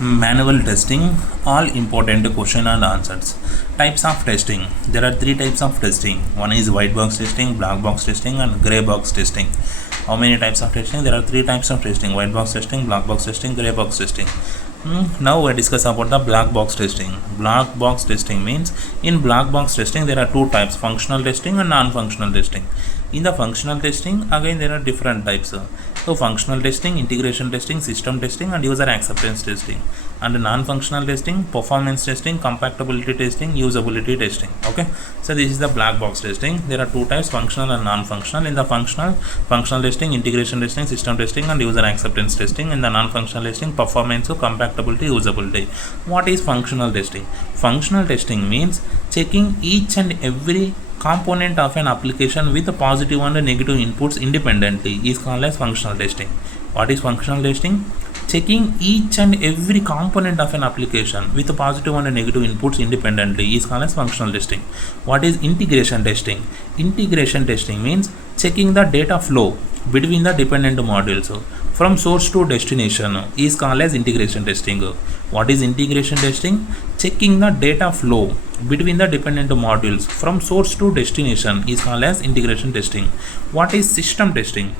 Manual testing, all important question and answers. Types of testing. There are three types of testing. One is white box testing, black box testing, and gray box testing. How many types of testing? There are three types of testing: white box testing, black box testing, gray box testing. Now we discuss about the black box testing. Black box testing means in black box testing there are two types: functional testing and non-functional testing. In the functional testing, again there are different types. So functional testing, integration testing, system testing, and user acceptance testing. And non-functional testing, performance testing, compatibility testing, usability testing. Okay, so this is the black box testing. There are two types: functional and non-functional. In the functional testing, integration testing, system testing, and user acceptance testing. In the non-functional testing, performance, compatibility, usability. What is functional testing? Functional testing means checking each and every component of an application with positive and negative inputs independently is called as functional testing. What is functional testing? Checking each and every component of an application with positive and negative inputs independently is called as functional testing. What is integration testing? Integration testing means checking the data flow between the dependent modules from source to destination is called as integration testing. What is integration testing? Checking the data flow between the dependent modules from source to destination is called as integration testing. What is system testing?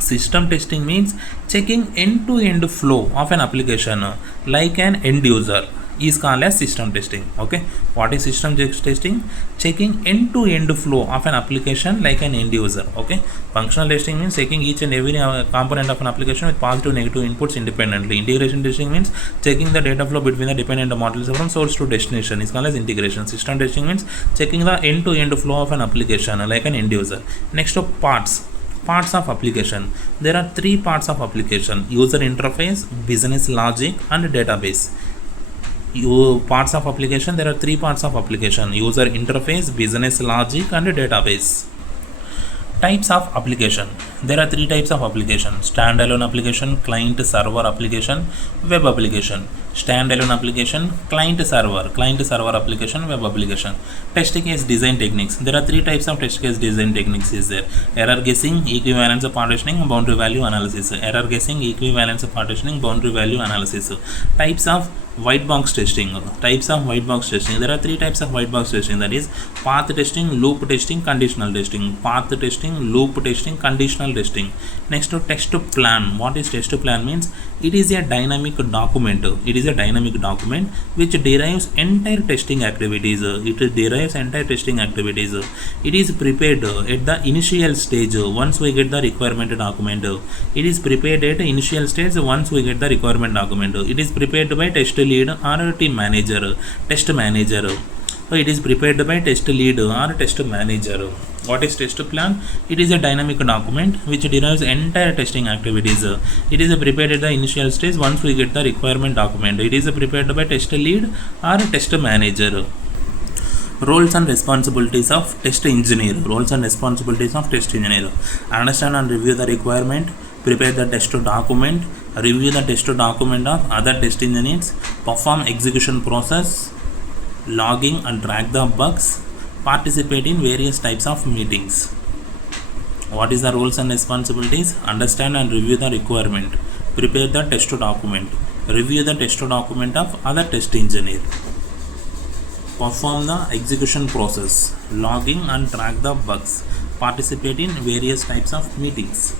System testing means checking end-to-end flow of an application like an end user is called as system testing. Okay, what is system testing? Checking end-to-end flow of an application like an end user. Okay, functional testing means checking each and every component of an application with positive and negative inputs independently. Integration testing means checking the data flow between the dependent modules from source to destination is called as integration. System testing means checking the end-to-end flow of an application like an end user. Next up, parts of application. There are three parts of application: user interface, business logic, and database. Parts of application, there are three parts of application: user interface, business logic, and database. Types of application. There are three types of application: standalone application, client server application, web application. Standalone application, client server application, web application. Test case design techniques. There are three types of test case design techniques is there: error guessing, equivalence partitioning, boundary value analysis. Error guessing, equivalence partitioning, boundary value analysis. Types of white box testing. There are three types of white box testing, that is path testing, loop testing, conditional testing. Path testing, loop testing, conditional testing. Next to test plan. What is test plan means? It is a dynamic document. Which derives entire testing activities. It is prepared at the initial stage once we get the requirement document. It is prepared at the initial stage once we get the requirement document. It is prepared by test lead or team manager, test manager. So it is prepared by test lead or test manager. What is test plan? It is a dynamic document which derives entire testing activities. It is prepared at the initial stage once we get the requirement document. It is prepared by test lead or test manager. Roles and responsibilities of test engineer. Understand and review the requirement, prepare the test document, review the test document of other test engineers, perform execution process, logging and track the bugs, participate in various types of meetings. What is the roles and responsibilities? Understand and review the requirement, prepare the test document, review the test document of other test engineer, perform the execution process, logging and track the bugs, participate in various types of meetings.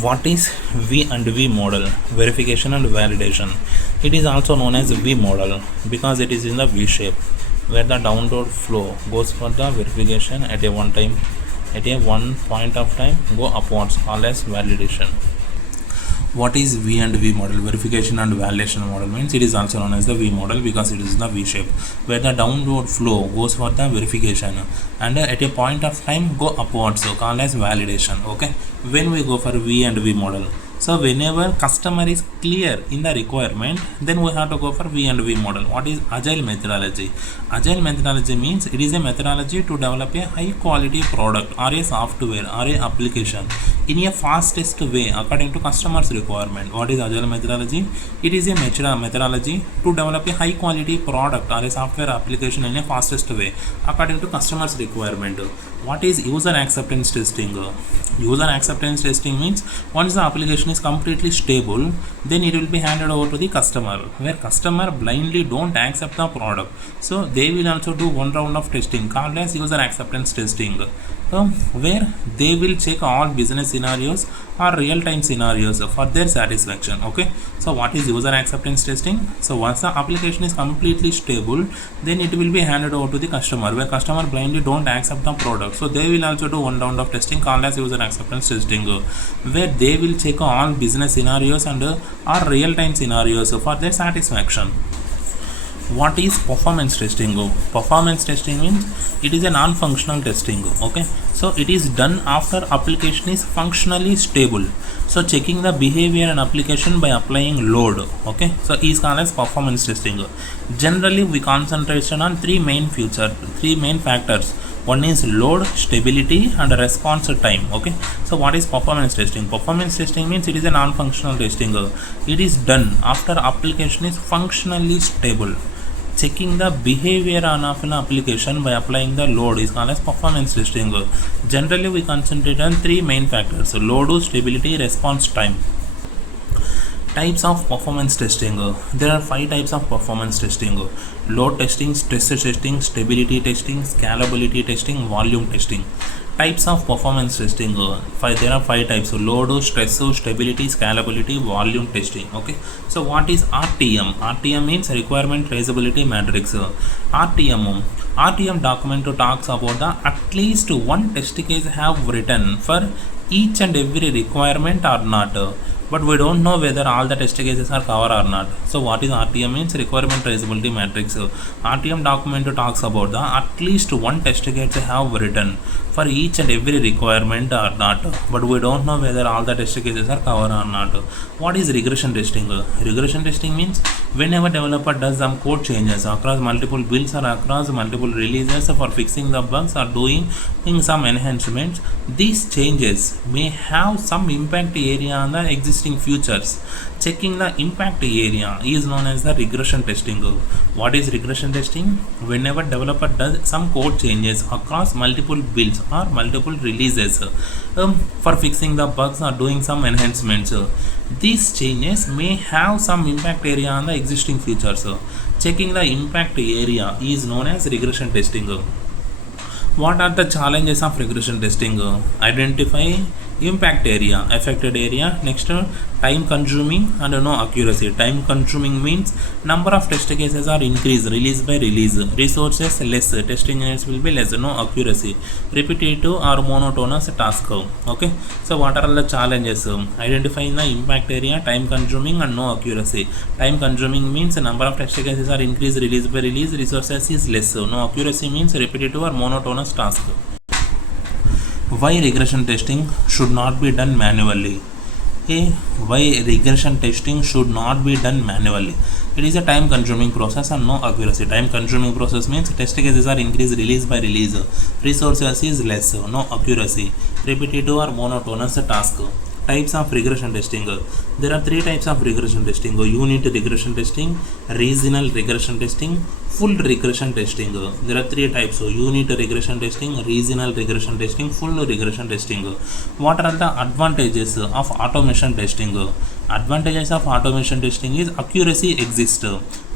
What is V and V model? Verification and validation. It is also known as V model because it is in the V shape, where the download flow goes for the verification at one point of time go upwards, called as validation. What is V and V model? Verification and validation model means it is also known as the V model because it is the V shape, where the download flow goes for the verification and at a point of time go upwards, so called as validation. Okay, when we go for V and V model, so whenever customer is clear in the requirement, then we have to go for V and V model. What is agile methodology? Agile methodology means it is a methodology to develop a high quality product or a software or a application in a fastest way according to customers requirement. What is agile methodology? It is a mature methodology to develop a high quality product or a software application in a fastest way according to customers requirement. What is user acceptance testing? User acceptance testing means once the application is completely stable, then it will be handed over to the customer, where customer blindly don't accept the product, so they will also do one round of testing called as user acceptance testing, where they will check all business scenarios or real-time scenarios for their satisfaction. Okay, so what is user acceptance testing? So once the application is completely stable, then it will be handed over to the customer, where customer blindly don't accept the product, so they will also do one round of testing called as user acceptance testing, where they will check all business scenarios and or real-time scenarios for their satisfaction. What is performance testing? Performance testing means it is a non-functional testing. Okay, so it is done after application is functionally stable, so checking the behavior and application by applying load. Okay, so is called as performance testing. Generally we concentrate on three main factors. One is load, stability and response time. Okay, so what is performance testing? Performance testing means it is a non-functional testing. It is done after application is functionally stable. Checking the behavior of an application by applying the load is called as performance testing. Generally we concentrate on three main factors: load, stability, response time. Types of performance testing. There are 5 types of performance testing: load testing, stress testing, stability testing, scalability testing, volume testing. Types of performance testing. There are 5 types: load, stress, stability, scalability, volume testing. Okay, so what is RTM? RTM means requirement traceability matrix. RTM document talks about the at least one test case have written for each and every requirement or not, but we don't know whether all the test cases are covered or not. So what is RTM means? Requirement traceability matrix. RTM document talks about the at least one test case have written for each and every requirement or not, but we don't know whether all the test cases are covered or not. What is regression testing? Regression testing means whenever developer does some code changes across multiple builds or across multiple releases for fixing the bugs or doing some enhancements, these changes may have some impact area on the existing features. Checking the impact area is known as the regression testing. What is regression testing? Whenever developer does some code changes across multiple builds or multiple releases for fixing the bugs or doing some enhancements, these changes may have some impact area on the existing features. Checking the impact area is known as regression testing. What are the challenges of regression testing? Identify impact area, affected area. Next, time consuming and no accuracy. Time consuming means number of test cases are increased release by release. Resources less, testing units will be less, no accuracy. Repetitive or monotonous task. Okay, so what are the challenges? Identifying the impact area, time consuming and no accuracy. Time consuming means number of test cases are increased release by release. Resources is less, no accuracy means repetitive or monotonous task. Why regression testing should not be done manually? Why regression testing should not be done manually? It is a time consuming process and no accuracy. Time consuming process means test cases are increased release by release. Resources is less, no accuracy. Repetitive or monotonous task. Types of regression testing. There are 3 types of regression testing: unit regression testing, regional regression testing, full regression testing. There are 3 types: unit regression testing, regional regression testing, full regression testing. What are the advantages of automation testing? Advantages of automation testing is accuracy exists,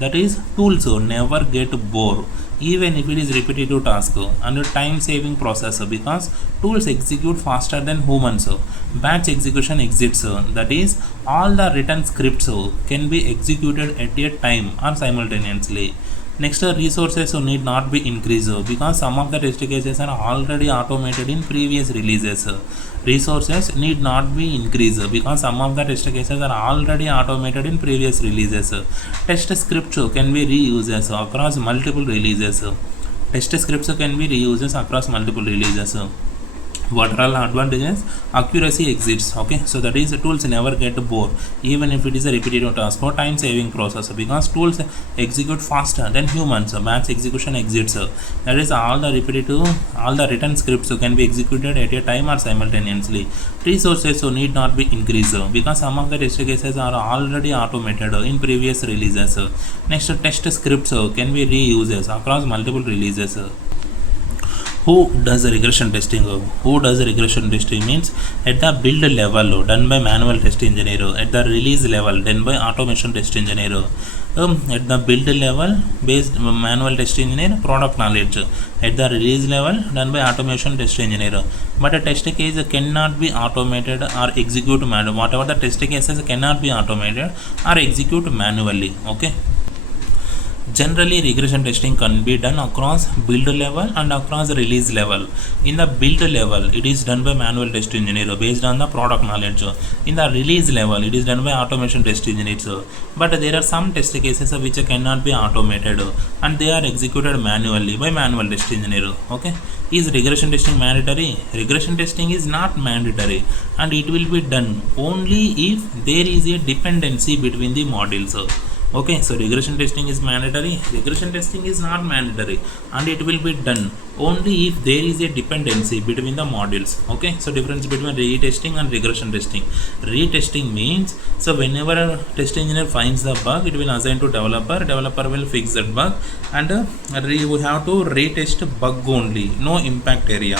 that is tools never get bored even if it is repetitive task, and time saving process because tools execute faster than humans. Batch execution exists, that is all the written scripts can be executed at a time or simultaneously. Next, resources need not be increased because some of the test cases are already automated in previous releases. Resources need not be increased because some of the test cases are already automated in previous releases. Test scripts can be reused across multiple releases. Test scripts can be reused across multiple releases. What are all advantages? Accuracy exists. Okay, so that is tools never get bored even if it is a repetitive task or time saving process, because tools execute faster than humans. Batch execution exists. That is all the written scripts can be executed at a time or simultaneously. Resources need not be increased because some of the test cases are already automated in previous releases. Next, test scripts can be reused across multiple releases. Who does the regression testing? Who does the regression testing means at the build level done by manual test engineer, at the release level done by automation test engineer. At the build level based manual test engineer, product knowledge. At the release level done by automation test engineer. But a test case cannot be automated or execute manually. Whatever the test cases cannot be automated or execute manually. Okay. Generally, regression testing can be done across build level and across release level. In the build level, it is done by manual test engineer based on the product knowledge. In the release level, it is done by automation test engineers. But there are some test cases which cannot be automated and they are executed manually by manual test engineer. Okay. Is regression testing mandatory? Regression testing is not mandatory and it will be done only if there is a dependency between the modules. Okay, so regression testing is mandatory. Regression testing is not mandatory and it will be done only if there is a dependency between the modules. Okay, so difference between retesting and regression testing. Retesting means, so whenever a test engineer finds the bug, it will assign to developer will fix that bug and we have to retest bug only, no impact area.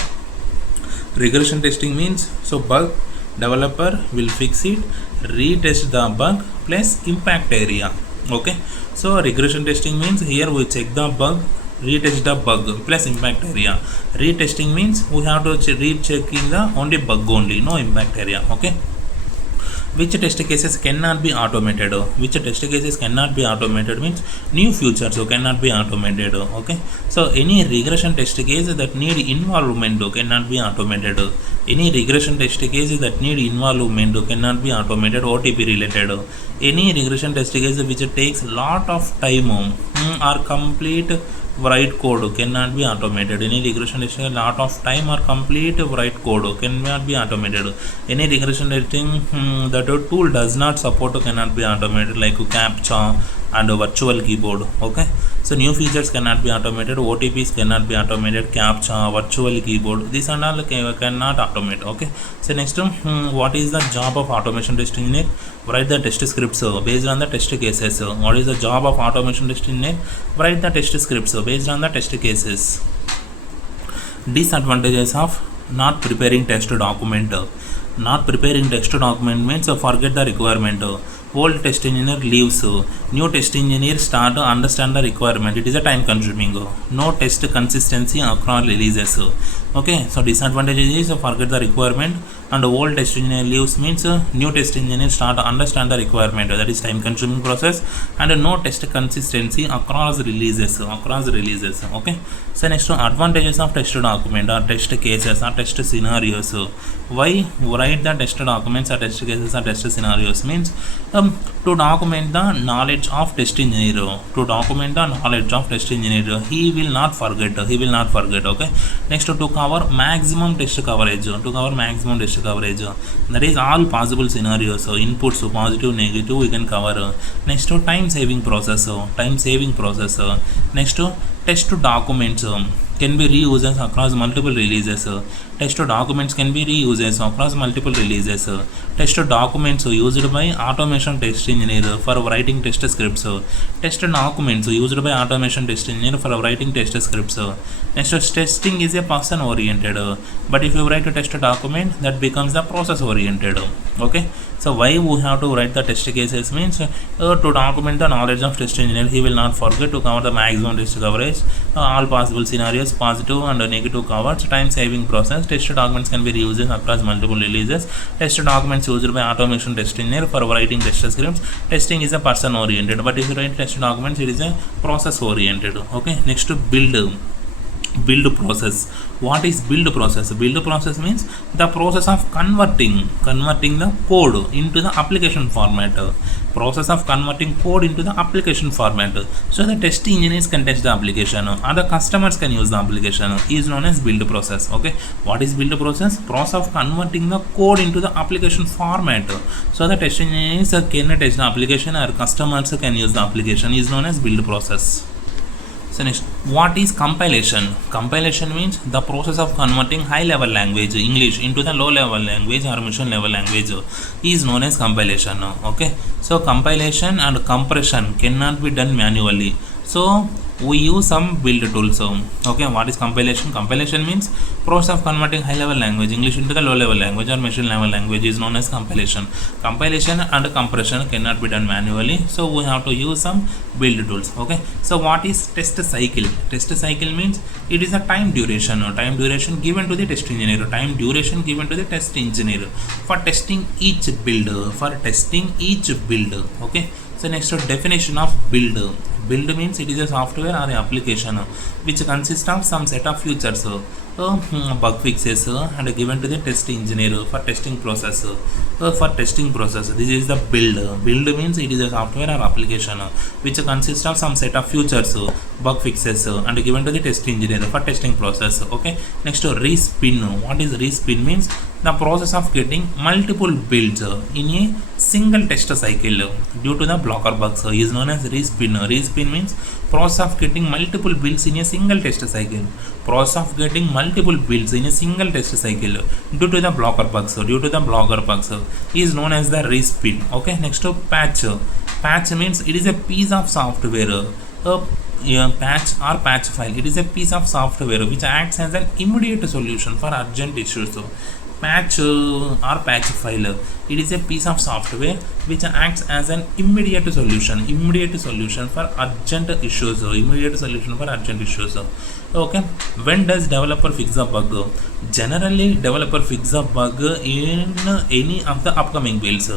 Regression testing means, so bug, developer will fix it, retest the bug plus impact area. Okay, so regression testing means here we check the bug, retest the bug plus impact area. Retesting means we have to rechecking the only bug only, no impact area. Okay. Which test cases cannot be automated? Which test cases cannot be automated means new features cannot be automated. Okay, so any regression test case that need involvement cannot be automated. Any regression test case that need involvement cannot be automated, OTP related. Any regression test case which takes lot of time or complete write code cannot be automated. Any regression testing lot of time or complete write code cannot be automated. Any regression testing that a tool does not support cannot be automated, like CAPTCHA and virtual keyboard. Okay, so new features cannot be automated, OTPs cannot be automated, CAPTCHA, virtual keyboard, these and all cannot automate. Okay, so next what is the job of automation test engineer? Write the test scripts based on the test cases. What is the job of automation test engineer? Write the test scripts based on the test cases. Disadvantages of not preparing test document. Not preparing test document means forget the requirement. Old test engineer leaves, new test engineer start to understand the requirement. It is a time consuming. No test consistency across releases. Okay, so disadvantage is forget the requirement, and old test engineer leaves means new test engineer start to understand the requirement. That is time consuming process, and no test consistency across releases. Okay, so next advantages of test document or test cases or test scenarios. Why write the test documents or test cases or test scenarios means to document the knowledge of test engineer. To document the knowledge of test engineer, he will not forget. Okay, next to cover maximum test coverage. That is all possible scenarios. Inputs positive, negative we can cover. Next to time saving process. Next to test documents can be reused across multiple releases. Test documents can be reused across multiple releases. Test documents used by automation test engineer for writing test scripts. Test documents used by automation test engineer for writing test scripts. Next, testing is a person oriented, but if you write a test document, that becomes the process oriented. Okay, so why we have to write the test cases means to document the knowledge of test engineer, he will not forget to cover the maximum test coverage, all possible scenarios, positive and negative coverage, time saving process. Test documents can be reused across multiple releases. Test documents used by automation test engineer for writing test scripts. Testing is a person oriented, but if you write test documents, it is a process oriented. Okay, next to build. Build process. What is build process? Build process means the process of converting the code into the application format. Process of converting code into the application format, so the test engineers can test the application, other customers can use the application, is known as build process. Okay, what is build process? Process of converting the code into the application format, so the test engineers can test the application or customers can use the application, is known as build process. So next, what is compilation? Compilation means the process of converting high level language English into the low level language or machine level language is known as compilation. Okay, so compilation and compression cannot be done manually, so we use some build tools. Okay, what is compilation? Compilation means process of converting high level language English into the low level language or machine level language is known as compilation. Compilation and compression cannot be done manually, so we have to use some build tools. Okay, so what is test cycle? Test cycle means it is a time duration given to the test engineer, time duration given to the test engineer for testing each build, Okay, so next, definition of build. Build means it is a software or a application which consists of some set of features, bug fixes, and given to the test engineer for testing process. This is the build. Build means it is a software or application which consists of some set of features, bug fixes, and given to the test engineer for testing process. Okay, next, respin. What is respin? Means the process of getting multiple builds in a single test cycle due to the blocker bugs is known as respin. Respin means process of getting multiple builds in a single test cycle. Process of getting multiple builds in a single test cycle due to the blocker bugs is known as the respin. Okay, next, patch. Patch means it is a piece of software. Patch or patch file. It is a piece of software which acts as an immediate solution for urgent issues. Patch or patch file, it is a piece of software which acts as an immediate solution for urgent issues. Okay, when does developer fix a bug? Generally, developer fix a bug in any of the upcoming builds.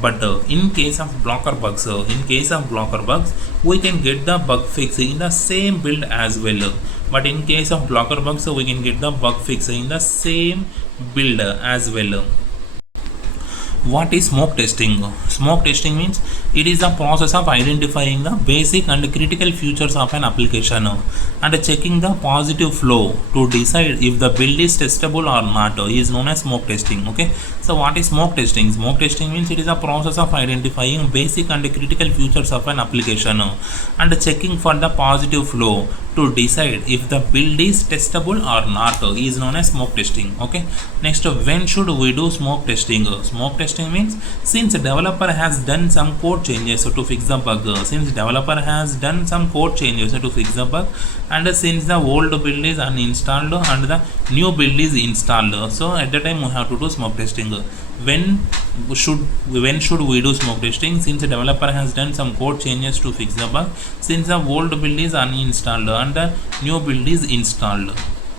But in case of blocker bugs, we can get the bug fix in the same build as well. But in case of blocker bugs, we can get the bug fix in the same build as well. What is smoke testing? Smoke testing means it is the process of identifying the basic and critical features of an application and checking the positive flow to decide if the build is testable or not is known as smoke testing. Okay, so what is smoke testing? Smoke testing means it is a process of identifying basic and critical features of an application and checking for the positive flow to decide if the build is testable or not is known as smoke testing. Okay, next, when should we do smoke testing? Smoke testing means since developer has done some code changes to fix the bug, and since the old build is uninstalled and the new build is installed, so at the time we have to do smoke testing. When should we do smoke testing? Since the developer has done some code changes to fix the bug, since the old build is uninstalled and the new build is installed.